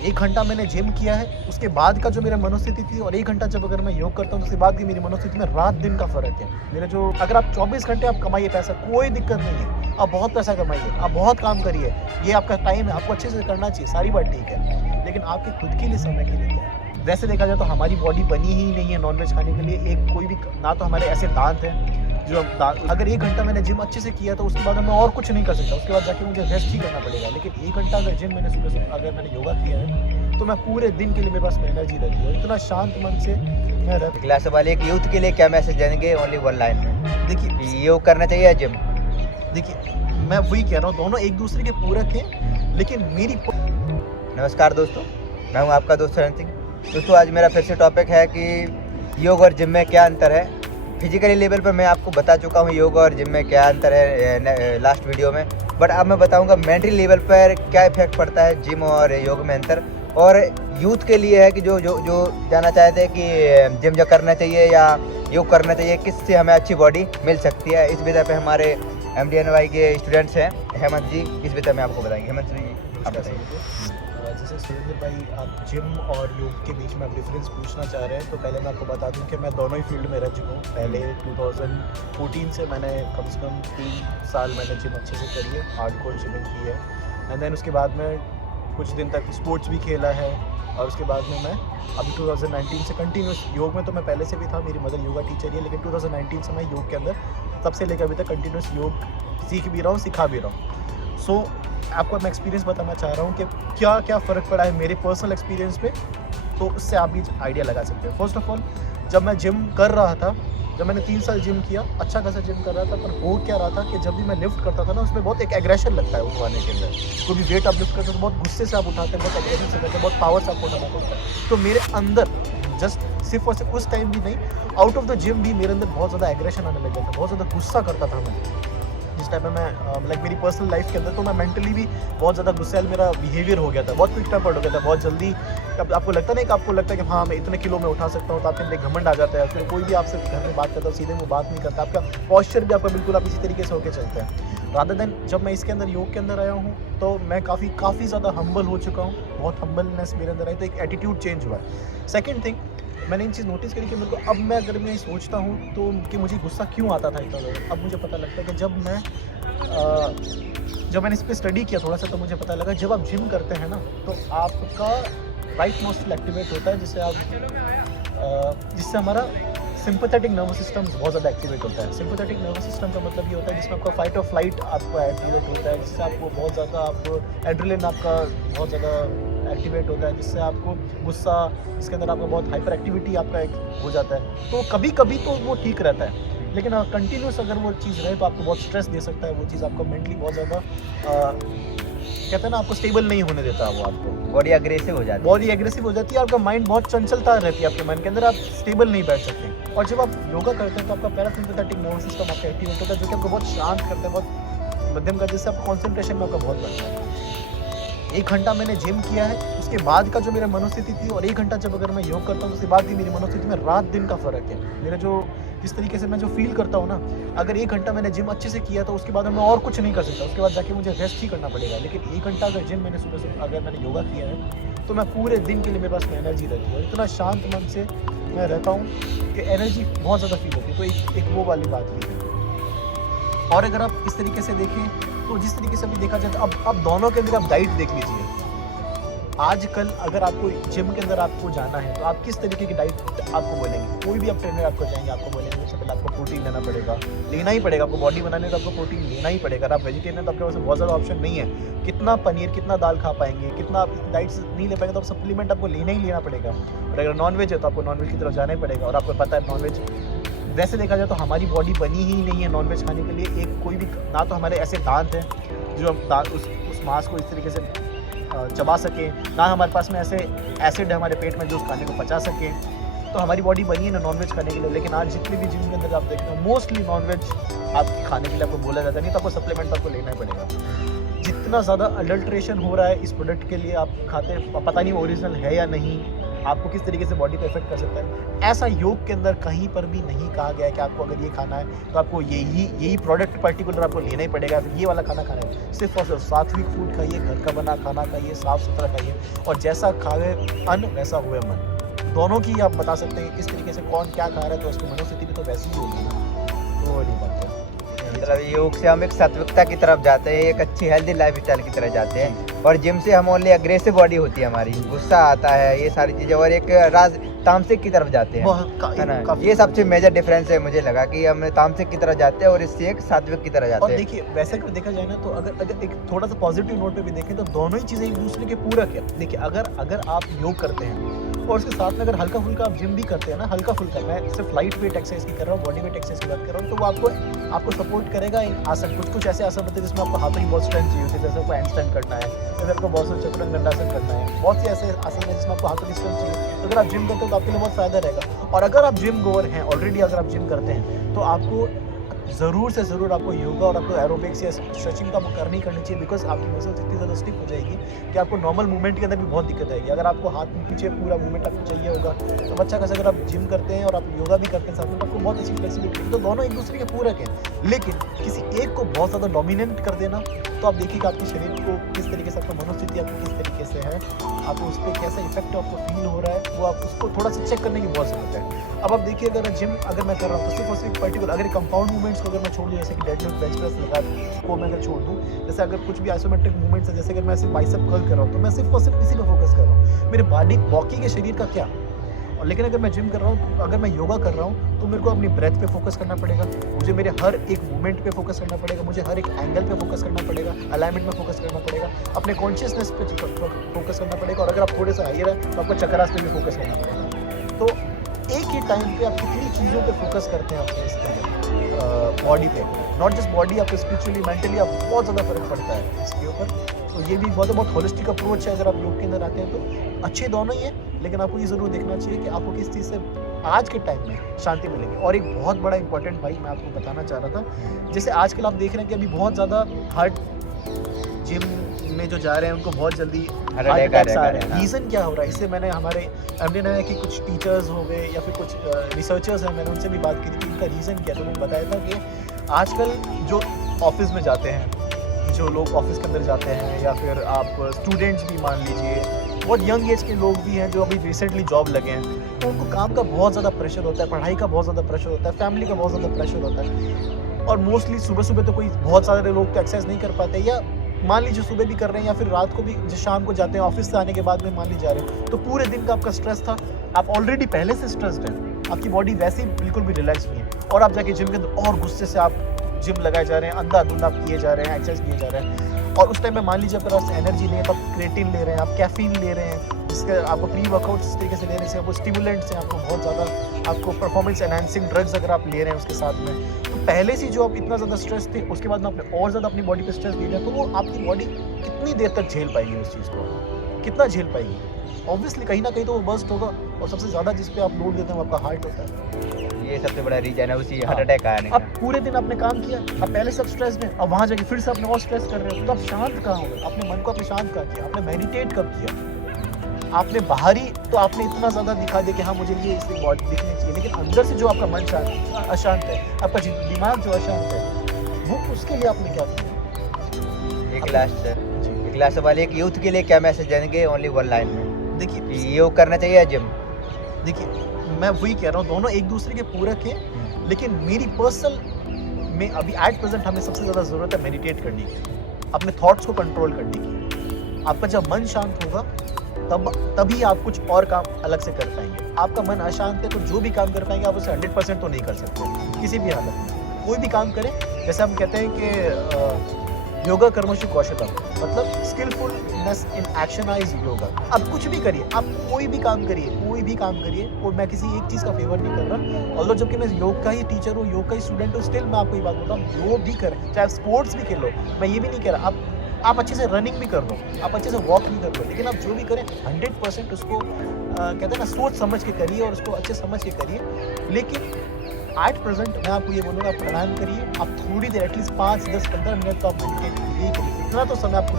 1 घंटा मैंने जिम किया है, उसके बाद का जो मेरा मनोस्थिति थी और 1 घंटा जब अगर मैं योग करता हूँ, तो उसके बाद की मेरी मनोस्थिति में रात दिन का फ़र्क है। मेरा जो अगर आप 24 घंटे आप कमाइए पैसा, कोई दिक्कत नहीं है। आप बहुत पैसा कमाइए, आप बहुत काम करिए, ये आपका टाइम है, आपको अच्छे से करना चाहिए, सारी बात ठीक है। लेकिन आपके खुद के लिए समय के लिए क्या है? वैसे देखा जाए तो हमारी बॉडी बनी ही नहीं है नॉन-वेज खाने के लिए। एक कोई भी ना तो हमारे ऐसे दाँत हैं जो हम दा अगर 1 घंटा मैंने जिम अच्छे से किया तो उसके बाद मैं और कुछ नहीं कर सकता। उसके बाद जाके मुझे रेस्ट ही करना पड़ेगा। लेकिन 1 घंटा अगर जिम मैंने सुबह से अगर मैंने योगा किया है, तो मैं पूरे दिन के लिए मेरे पास में एनर्जी रहती है और इतना शांत मन से मैं रह क्लास वाले एक यूथ के लिए क्या मैसेज देंगे ओनली वन लाइन में? देखिए योग करना चाहिए या जिम? देखिए, मैं वही कह रहा हूँ, दोनों एक दूसरे के पूरक हैं, लेकिन मेरी नमस्कार दोस्तों, मैं हूं आपका दोस्त शरण सिंह। दोस्तों आज मेरा फिर से टॉपिक है कि योग और जिम में क्या अंतर है। फिजिकली लेवल पर मैं आपको बता चुका हूं योग और जिम में क्या अंतर है लास्ट वीडियो में, बट अब मैं बताऊंगा मेंटली लेवल पर क्या इफेक्ट पड़ता है जिम और योग में अंतर। और यूथ के लिए है कि जो जो जो जानना चाहते हैं कि जिम जो करना चाहिए या योग करना चाहिए, किससे हमें अच्छी बॉडी मिल सकती है, इस विषय पे हमारे MDNY के स्टूडेंट्स हैं हेमंत जी, इस विषय में आपको बताएंगे। हेमंत जी आप बताइए। जैसे सुरेंद्र भाई, आप जिम और योग के बीच में आप डिफरेंस पूछना चाह रहे हैं, तो पहले मैं आपको बता दूं कि मैं दोनों ही फील्ड में रह चुका हूँ। पहले 2014 से मैंने कम से कम 3 साल मैंने जिम अच्छे से करी है, हार्डकोर जिमिंग की है। एंड देन उसके बाद में कुछ दिन तक स्पोर्ट्स भी खेला है और उसके बाद में मैं अभी 2019 से कंटिन्यूस योग में, तो मैं पहले से भी था, मेरी मदर योगा टीचर है, लेकिन 2019 से मैं योग के अंदर तब से लेकर अभी तक कंटिन्यूस योग सीख भी रहा हूँ, सिखा भी रहा हूँ। सो आपको मैं एक्सपीरियंस बताना चाह रहा हूँ कि क्या क्या फ़र्क पड़ा है मेरे पर्सनल एक्सपीरियंस पे, तो उससे आप भी आइडिया लगा सकते हैं। फर्स्ट ऑफ ऑल, जब मैं जिम कर रहा था, जब मैंने 3 साल जिम किया, अच्छा खासा जिम कर रहा था, पर हो क्या रहा था कि जब भी मैं लिफ्ट करता था ना, उसमें बहुत एक एग्रेशन लगता है उठवाने के अंदर। कोई भी वेट आप लिफ्ट करते हो तो बहुत गुस्से से आप उठाते हैं, बहुत एग्रेशन से करते हैं, बहुत पावर से आपको उठाना पड़ता है। तो मेरे अंदर जस्ट सिर्फ और सिर्फ उस टाइम भी नहीं, आउट ऑफ द जिम भी मेरे अंदर बहुत ज़्यादा एग्रेशन आने लग गया था, बहुत ज़्यादा गुस्सा करता था मैं जिस टाइम में मैं लाइक मेरी पर्सनल लाइफ के अंदर। तो मैं मेंटली भी बहुत ज़्यादा गुस्सैल मेरा बिहेवियर हो गया था, बहुत क्विक टेम्पर्ड हो गया था, बहुत जल्दी। अब आपको लगता नहीं कि आपको लगता है कि हाँ मैं इतने किलो में उठा सकता हूँ, तो आपके अंदर घमंड आ जाता है। फिर कोई भी आपसे घर में बात करता है, सीधे मुँह बात नहीं करता, आपका पॉस्चर भी आपका बिल्कुल आप इसी तरीके से होकर चलते हैं। रादर देन जब मैं इसके अंदर योग के अंदर आया हूँ, तो मैं काफ़ी ज़्यादा हम्बल हो चुका हूँ, बहुत हम्बलनेस मेरे अंदर आई, तो एक एटीट्यूड चेंज हुआ है। सेकेंड थिंग, मैंने एक चीज़ नोटिस करी कि मेरे को अब मैं अगर मैं सोचता हूँ तो कि मुझे गुस्सा क्यों आता था इतना ज़्यादा, अब मुझे पता लगता है कि जब मैंने इस पर स्टडी किया थोड़ा सा, तो मुझे पता लगा जब आप जिम करते हैं ना, तो आपका राइट नोस्ट्रल एक्टिवेट होता है, जिससे हमारा सिंपैथेटिक नर्वस सिस्टम बहुत ज़्यादा एक्टिवेट होता है। सिंपैथेटिक नर्वस सिस्टम का मतलब ये होता है जिसमें आपका फाइट और फ्लाइट आपका एक्टिवेट होता है, जिससे आपको बहुत ज़्यादा आपको एड्रेनलिन आपका बहुत ज़्यादा एक्टिवेट होता है, जिससे आपको गुस्सा, इसके अंदर आपका बहुत हाइपर एक्टिविटी आपका एक हो जाता है। तो कभी कभी तो वो ठीक रहता है, लेकिन कंटिन्यूस अगर वो चीज़ रहे तो आपको बहुत स्ट्रेस दे सकता है, वो चीज़ आपको मेंटली बहुत ज़्यादा कहते हैं ना, आपको स्टेबल नहीं होने देता। वो आपको बॉडी एग्रेसिव हो जाती है, बॉडी एग्रेसिव हो जाती है, आपका माइंड बहुत चंचलता रहती है आपके मन के अंदर, आप स्टेबल नहीं बैठ सकते। और जब आप योगा करते हैं तो आपका पैरासिम्पैथेटिक नर्वस सिस्टम आपका एक्टिवेट होता है, जो कि आपको बहुत शांत करता है, बहुत मध्यम करता है, जिससे आपका कॉन्सेंट्रेशन में आपका बहुत बढ़ता है। 1 घंटा मैंने जिम किया है, उसके बाद का जो मेरा मनोस्थिति थी और 1 घंटा जब अगर मैं योग करता हूँ, तो उसके बाद की मेरी मनोस्थिति में रात दिन का फ़र्क है। मेरा जो जिस तरीके से मैं जो फील करता हूँ ना, अगर 1 घंटा मैंने जिम अच्छे से किया तो उसके बाद मैं और कुछ नहीं कर सकता, उसके बाद जाके मुझे रेस्ट ही करना पड़ेगा। लेकिन 1 घंटा अगर जिम मैंने सुबह से अगर मैंने योगा किया है, तो मैं पूरे दिन के लिए मेरे पास में एनर्जी रहती है और इतना शांत मन से मैं रहता हूँ कि एनर्जी बहुत ज़्यादा फील होती है। तो एक वो वाली बात भी है। और अगर आप इस तरीके से देखें, तो जिस तरीके से अभी देखा जाए, तो अब दोनों के अंदर आप डाइट देख लीजिए। आजकल अगर आपको जिम के अंदर आपको जाना है, तो आप किस तरीके की डाइट आपको बोलेंगे? कोई भी आप ट्रेनर आपको जाएंगे, आपको बोलेंगे सबसे पहले आपको प्रोटीन लेना पड़ेगा, लेना ही पड़ेगा। आपको बॉडी बनाने तो आपको प्रोटीन लेना ही पड़ेगा। अगर आप वेजिटेरियन तो आपके पास बहुत ज़्यादा ऑप्शन नहीं है। कितना पनीर, कितना दाल खा पाएंगे, कितना आप डाइट नहीं ले पाएंगे, तो आप सप्लीमेंट आपको लेना ही लेना पड़ेगा। और अगर नॉनवेज है तो आपको नॉनवेज की तरफ जाना ही पड़ेगा। और आपको पता है नॉनवेज, वैसे देखा जाए तो हमारी बॉडी बनी ही नहीं है नॉनवेज खाने के लिए। एक कोई भी ना तो हमारे ऐसे दांत हैं जो हम उस मांस को इस तरीके से चबा सकें, ना हमारे पास में ऐसे एसिड है हमारे पेट में जो उस खाने को पचा सकें। तो हमारी बॉडी बनी है ना नॉनवेज खाने के लिए। लेकिन आज जितने भी जिम के अंदर आप देखते हो, मोस्टली नॉनवेज आप खाने के लिए आपको बोला जाता है, नहीं तो आपको सप्लीमेंट आपको लेना ही पड़ेगा। जितना ज़्यादा अडल्ट्रेशन हो रहा है इस प्रोडक्ट के लिए, आप खाते पता नहीं ओरिजिनल है या नहीं, आपको किस तरीके से बॉडी पे इफेक्ट कर सकता है। ऐसा योग के अंदर कहीं पर भी नहीं कहा गया है कि आपको अगर ये खाना है तो आपको यही प्रोडक्ट पर्टिकुलर आपको लेना ही पड़ेगा, फिर ये वाला खाना खाना है। सिर्फ और सिर्फ सात्विक फूड खाइए, घर का बना खाना खाइए, साफ सुथरा खाइए, और जैसा खावे अन्न वैसा हुए मन। दोनों की आप बता सकते हैं किस तरीके से कौन क्या खा रहा है, तो उसकी मनोस्थिति भी तो वैसी ही होगी ना। तो बड़ी बात है। मतलब योग से हम एक सात्विकता की तरफ जाते हैं, एक अच्छी हेल्दी लाइफस्टाइल की तरफ जाते हैं, और जिम से हम ओनली अग्रेसिव बॉडी होती है हमारी, गुस्सा आता है, ये सारी चीजें, और एक तामसिक की तरफ जाते हैं, है ना। ये सबसे मेजर डिफरेंस है मुझे लगा कि हम तामसिक की तरफ जाते हैं और इससे एक सात्विक की तरफ जाते और हैं। देखिए वैसे अगर देखा जाए ना, तो अगर एक थोड़ा सा पॉजिटिव नोट पे भी देखें तो दोनों ही चीज़ें एक दूसरे के पूरक है। देखिए अगर आप योग करते हैं और उसके साथ में अगर हल्का फुल्का आप जिम भी करते हैं ना, हल्का फुल्का, मैं सिर्फ लाइट वेट एक्सरसाइज की कर रहा हूँ, बॉडी वेट एक्सरसाइज की बात कर रहा हूँ, तो वो आपको सपोर्ट करेगा इन आसन। कुछ ऐसे आसन होते हैं जिसमें आपको हाथों की बहुत स्ट्रेंथ चाहिए होती है, जैसे आपको हैंडस्टैंड करना है, जैसे आपको बहुत से चतुरंग दंडासन करना है, बहुत से ऐसे आसन है जिसमें आपको हाथों की स्ट्रेंथ चाहिए। तो अगर आप जिम करते हो तो आपके लिए बहुत फायदा रहेगा। और अगर आप जिम गोअर हैं ऑलरेडी, अगर आप जिम करते हैं तो आपको ज़रूर से ज़रूर आपको योगा और आपको एरोबिक्स या स्ट्रेचिंग तो आपको करनी ही करनी चाहिए, बिकॉज आपकी मसल्स इतनी ज़्यादा स्टिफ हो जाएगी कि आपको नॉर्मल मूवमेंट के अंदर भी बहुत दिक्कत आएगी। अगर आपको हाथ पीछे पूरा मूवमेंट आपको चाहिए होगा तो अच्छा खासा अगर आप जिम करते हैं और आप योगा भी करते हैं साथ में, तो आपको बहुत अच्छी फ्लेक्सिबिलिटी। तो दोनों एक दूसरे के पूरक हैं, लेकिन किसी एक को बहुत ज़्यादा डोमिनेंट कर देना, तो आप देखिएगा आपके शरीर को किस तरीके से, आपका मनोस्थिति आपको किस तरीके से है, आपको उस पर कैसा इफेक्ट आपको फील हो रहा है, वो आप उसको थोड़ा सा चेक करने की बहुत ज़रूरत है। अब आप देखिए अगर जिम अगर मैं कर रहा हूँ तो सिर्फ और सिर्फ पर्टिकुलर अगर कंपाउंड मूवमेंट्स को अगर मैं छोड़ दूँ, जैसे कि डेडलिफ्ट, बेंच प्रेस लगा को मैं अगर छोड़ दूँ, जैसे अगर कुछ भी आइसोमेट्रिक मूवमेंट्स है, जैसे अगर मैं सिर्फ बाइसेप कर्ल कर रहा हूँ तो मैं सिर्फ और सिर्फ इसी पे फोकस कर रहा हूँ, मेरे बॉडी बाकी के शरीर का क्या। और लेकिन अगर मैं जिम कर रहा हूँ, अगर मैं योगा कर रहा हूँ, तो मेरे को अपनी ब्रेथ पे फोकस करना पड़ेगा, मुझे मेरे हर एक मूवमेंट पे फोकस करना पड़ेगा, मुझे हर एक एंगल पे फोकस करना पड़ेगा, अलाइनमेंट में फोकस करना पड़ेगा, अपने कॉन्शियसनेस पे फोकस करना पड़ेगा। और अगर आप थोड़े से हाइयर है तो आपको चक्रास पे भी फोकस करना पड़ेगा। तो एक ही टाइम पे आप कितनी चीज़ों पे फोकस करते हैं अपने इसके अंदर बॉडी पे, नॉट जस्ट बॉडी, आपको स्पिरिचुअली मेंटली आप बहुत ज़्यादा फर्क पड़ता है इसके ऊपर। तो ये भी बहुत होलिस्टिक अप्रोच है। अगर आप योग के अंदर आते हैं तो अच्छे दोनों ही हैं, लेकिन आपको ये ज़रूर देखना चाहिए कि आपको किस चीज़ से आज के टाइम में शांति मिलेगी। और एक बहुत बड़ा इंपॉर्टेंट भाई मैं आपको बताना चाह रहा था, जैसे आजकल आप देख रहे हैं कि अभी बहुत ज़्यादा हार्ट जिम में जो जा रहे हैं उनको बहुत जल्दी हार्ट अटैक्स आ रहे हैं। रीज़न क्या हो रहा है? इससे मैंने हमारे एमडी कि कुछ टीचर्स हो गए या फिर कुछ रिसर्चर्स हैं, मैंने उनसे भी बात की थी, इनका रीज़न क्या, तो उन्होंने बताया था कि आजकल जो ऑफिस में जाते हैं, जो लोग ऑफिस के अंदर जाते हैं, या फिर आप स्टूडेंट्स भी मान लीजिए, बहुत यंग एज के लोग भी हैं जो अभी रिसेंटली जॉब लगे हैं, तो उनको काम का बहुत ज़्यादा प्रेशर होता है, पढ़ाई का बहुत ज़्यादा प्रेशर होता है, फैमिली का बहुत ज़्यादा प्रेशर होता है। और मोस्टली सुबह सुबह तो कोई बहुत सारे लोग तो एक्सरसाइज नहीं कर पाते, या मान लीजिए सुबह भी कर रहे हैं या फिर रात को भी, जो शाम को जाते हैं ऑफिस से आने के बाद में मान लीजिए जा रहे हैं, तो पूरे दिन का आपका स्ट्रेस था, आप ऑलरेडी पहले से स्ट्रेस्ड हैं, आपकी बॉडी वैसे ही बिल्कुल भी रिलैक्स नहीं है, और आप जाके जिम के अंदर और गुस्से से आप जिम लगाए जा रहे हैं, अंधाधुंध आप किए जा रहे हैं, एक्सरसाइज किए जा रहे हैं। और उस टाइम में मान लीजिए आपके पास एनर्जी नहीं है, तो आप क्रिएटिन ले रहे हैं, आप कैफीन ले रहे हैं, जिसके आपको प्री वर्कआउट इस तरीके से ले रहे हैं, आपको स्टिमुलेंट्स हैं, आपको बहुत ज़्यादा आपको परफॉर्मेंस एनहांसिंग ड्रग्स अगर आप ले रहे हैं उसके साथ में, तो पहले से जो आप इतना ज़्यादा स्ट्रेस थे, उसके बाद में आपने और ज़्यादा अपनी बॉडी पे स्ट्रेस दे दिया, तो वो आपकी बॉडी कितनी देर तक झेल पाएगी उस चीज़ को, कितना झेल पाएगी? ऑब्वियसली कहीं ना कहीं तो वो बर्स्ट होगा, और सबसे ज़्यादा जिस पे आप लोड देते हैं वो आपका हार्ट होता है। ये सबसे बड़ा रीजन है उसी हार्ट अटैक आने का। अब पूरे दिन आपने काम किया, अब पहले सब स्ट्रेस में, अब वहाँ जाके फिर से आपने और स्ट्रेस कर रहे हो, तो आप शांत कहाँ हो गए? अपने मन को आपने शांत कहाँ किया? आपने मेडिटेट कब किया? आपने बाहरी तो आपने इतना ज़्यादा दिखा दिया कि हाँ मुझे ये इसलिए बॉडी दिखनी चाहिए, लेकिन अंदर से जो आपका मन अशांत है, आपका दिमाग जो अशांत है, वो उसके लिए आपने क्या किया? एक लास्ट सवाल, एक यूथ के लिए क्या मैसेज देंगे ओनली वन लाइन में? देखिए योग करना चाहिए या जिम? देखिए मैं वही कह रहा हूँ, दोनों एक दूसरे के पूरक हैं, लेकिन मेरी पर्सनल में अभी एट प्रेजेंट हमें सबसे ज़्यादा ज़रूरत है मेडिटेट करने की, अपने थॉट्स को कंट्रोल करने की। आपका जब मन शांत होगा तभी आप कुछ और काम अलग से कर पाएंगे। आपका मन अशांत है तो जो भी काम कर पाएंगे आप उसे 100% तो नहीं कर सकते किसी भी हालत में। कोई भी काम करें, जैसे हम कहते हैं कि योगा कर्मशु कौशलम, मतलब स्किलफुलनेस इन एक्शन इज योगा। अब कुछ भी करिए, आप कोई भी काम करिए, और मैं किसी एक चीज़ का फेवर नहीं कर रहा, ऑल्दो जबकि मैं योग का ही टीचर हूँ, योग का ही स्टूडेंट हूँ, स्टिल मैं आपको ये बात बोल रहा हूँ, योग भी करें, चाहे स्पोर्ट्स भी खेलो, मैं ये भी नहीं कह रहा आप अच्छे से रनिंग भी कर लो, आप अच्छे से वॉक भी कर लो, लेकिन आप जो भी करें 100% उसको कहते हैं ना सोच समझ के करिए, और उसको अच्छे समझ के करिए। लेकिन एट प्रेजेंट मैं आपको ये बोलूँगा, आप प्राणायाम करिए, आप थोड़ी देर एटलीस्ट 5, 10, 15 मिनट तो आप मेडिटेट करिए करिए। इतना तो समय आप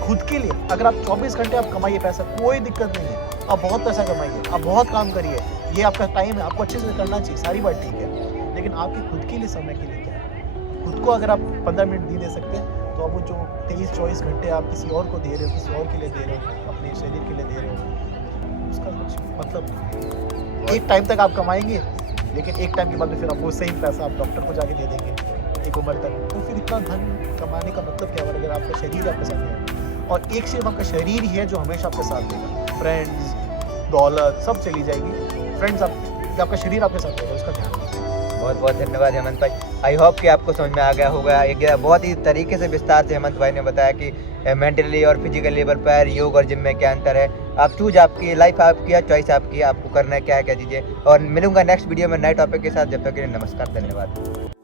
खुद के लिए, अगर आप 24 घंटे आप कमाइए पैसा, कोई दिक्कत नहीं है, आप बहुत पैसा कमाइए, आप बहुत काम करिए, ये आपका टाइम है, आपको अच्छे से करना चाहिए, सारी बात ठीक है, लेकिन आपके खुद के लिए समय के लिए क्या है? खुद को अगर आप 15 मिनट नहीं दे सकते तो आप वो जो 23-24 घंटे आप किसी और को दे रहे हो, किसी और के लिए दे रहे हो, अपने शरीर के लिए दे रहे हो, उसका कुछ मतलब नहीं। एक टाइम तक आप कमाएंगे, लेकिन एक टाइम के बाद में फिर आप वो सेम पैसा आप डॉक्टर को जाके दे देंगे एक उम्र तक, तो फिर इतना धन कमाने का मतलब क्या है अगर आपका शरीर आपके साथ है? और एक सिर्फ आपका शरीर ही है जो हमेशा आपके साथ देगा, फ्रेंड्स, दौलत सब चली जाएगी, फ्रेंड्स आपका शरीर आपके साथ रहेगा, उसका ध्यान रखिए। बहुत बहुत धन्यवाद हेमंत भाई। आई होप कि आपको समझ में आ गया होगा। एक बहुत ही तरीके से विस्तार से हेमंत भाई ने बताया कि मेंटली और फिजिकल लेवल पर योग और जिम में क्या अंतर है। आप चूज आपकी लाइफ आपकी है, चॉइस आपकी है, आपको करना है क्या है क्या चीज़ें। और मिलूंगा नेक्स्ट वीडियो में नए टॉपिक के साथ। जब तक के लिए नमस्कार, धन्यवाद।